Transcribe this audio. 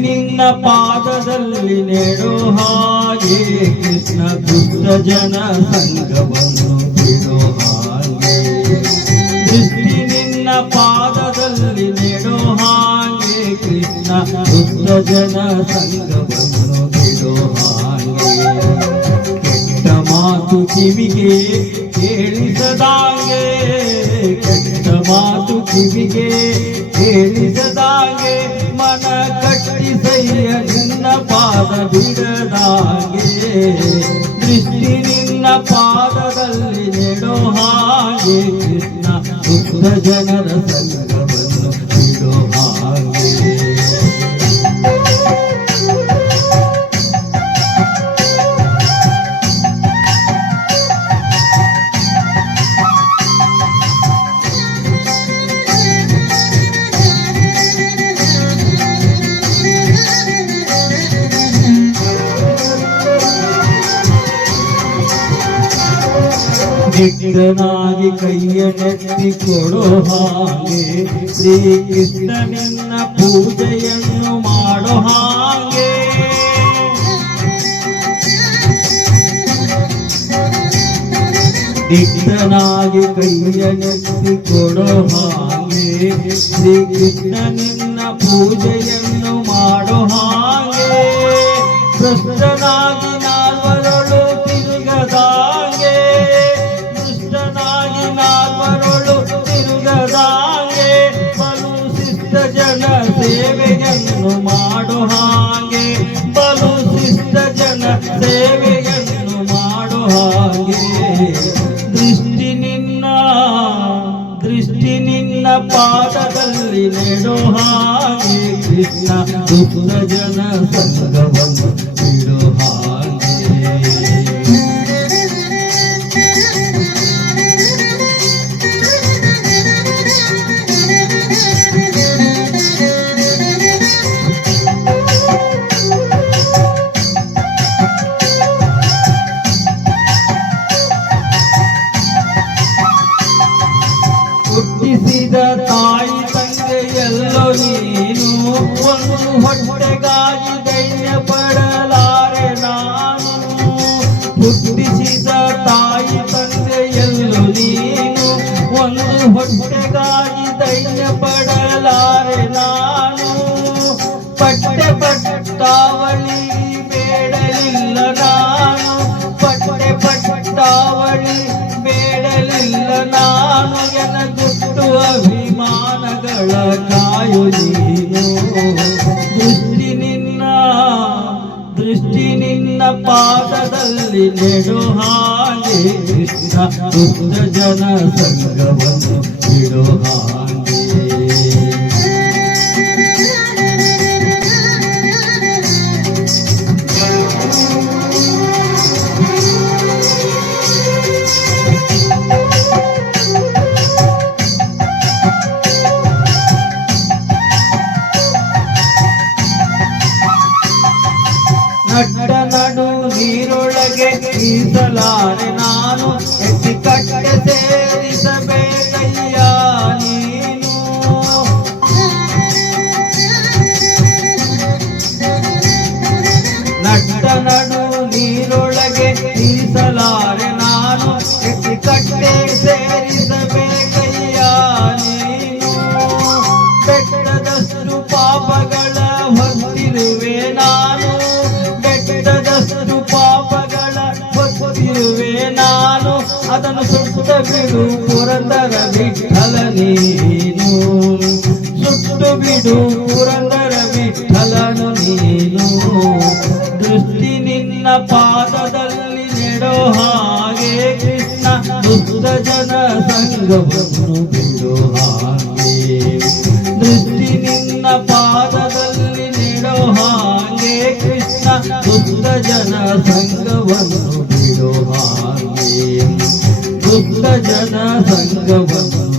ನಿನ್ನ ಪಾದದಲ್ಲಿ ನೆಡೋ ಹಾಗೆ ಕೃಷ್ಣ ದುಷ್ಟ ಜನ ಸಂಘವನ್ನು ಬಿಡೋ ಹಾಗೆ. ದೃಷ್ಟಿ ನಿನ್ನ ಪಾದದಲ್ಲಿ ನೆಡೋ ಹಾಗೆ ಕೃಷ್ಣ ದುಷ್ಟ ಜನ ಸಂಘವನ್ನು ಬಿಡೋ ಹಾಗೆ. ಕೆಟ್ಟ ಮಾತು ಕಿವಿಗೆ ಕೇಳಿಸದಾಗೆ, ಕೆಟ್ಟ ಮಾತು ಕಿವಿಗೆ ಕೇಳಿಸದಾಗೆ ಮನ ಕಟ್ಟಿಸಯ್ಯ ನಿನ್ನ ಪಾದ ಬಿಡದಾಗೆ. ದೃಷ್ಟಿ ನಿನ್ನ ಪಾದದಲ್ಲಿ ನೆಡೋ ಹಾಗೆ, ಕೃಷ್ಣ ಜನರ ಸಂಘವನ್ನು ದಿಗ್ಗನಾಗಿ ಕೈಯ ನೆತ್ತಿ ಕೊಡೋ ಹಾಗೆ ಶ್ರೀಕೃಷ್ಣ ನಿನ್ನ ಪೂಜೆಯನ್ನು ಮಾಡೋ ಹಾಗೆ ದಿಗ್ಗನಾಗಿ ಕೈಯ ನೆತ್ತಿ ಕೊಡೋ ಹಾಗೆ ಶ್ರೀಕೃಷ್ಣ ನಿನ್ನ ಪೂಜೆಯನ್ನು ಮಾಡೋ ದೃಷ್ಟಿ ನಿನ್ನ ದೃಷ್ಟಿ ನಿನ್ನ ಪಾದದಲ್ಲಿ ನೆಡೋ ಹಾಗೆ ಕೃಷ್ಣ ದುಷ್ಟ ಜನ ಸಂಗಮ ಬಿಡೋ ಹಾಗೆ. ತಾಯಿ ತಂದೆ ಎಲ್ಲೋ ನೀನು ಒಂದು ಹೊಟ್ಟೆಗಾಗಿ ಧೈರ್ಯ ಪಡಲಾರೆ ನಾನು. ಹುಟ್ಟಿಸಿದ ತಾಯಿ ತಂದೆ ಎಲ್ಲೋ ನೀನು ಒಂದು ಹೊಟ್ಟೆಗಾಗಿ ಧೈರ್ಯ ಪಡಲಾರೆ ನಾನು. ಪಟ್ಟೆ ಪಟ್ಟಾವಳಿ ಪಾದದಲ್ಲಿ ನೆಡು ಹಾಗೆ ಕೃಷ್ಣ ದುಷ್ಟ ಜನ ಸಂಗವನ್ನು ಬಿಡು ಹಾಗೆ. ನಡ್ಡ ನಡು ನೀರೊಳಗೆ ಈಸಲಾರೆ ನಾನು. ಎತ್ತಿ ಕಟ್ಟೆ ಸೇರಿಸಬೇಕಯ್ಯ ನೀನು. ನಟ್ಟ ನಡು ನೀರೊಳಗೆ ಈಸಲಾರೆ ಬಿಡು ಪುರಂದರ ವಿಠಲ ನೀನು. ಸುಟ್ಟು ಬಿಡು ಪುರಂದರ ವಿಠಲನು ನೀನು. ದೃಷ್ಟಿ ನಿನ್ನ ಪಾದದಲ್ಲಿ ನೆಡೋ ಹಾಗೆ ಕೃಷ್ಣ ದುಷ್ಟ ಜನ ಸಂಘವನ್ನು ಬಿಡೋ ಹಾಗೆ. ದೃಷ್ಟಿ ನಿನ್ನ ಪಾದದಲ್ಲಿ ನೆಡೋ ಹಾಗೆ ಕೃಷ್ಣ ದುಷ್ಟ ಜನ ಸಂಘವನ್ನು ಬಿಡೋ ಹಾಗೆ. ದುಷ್ಟ ಜನ ಸಂಘವನ್ನು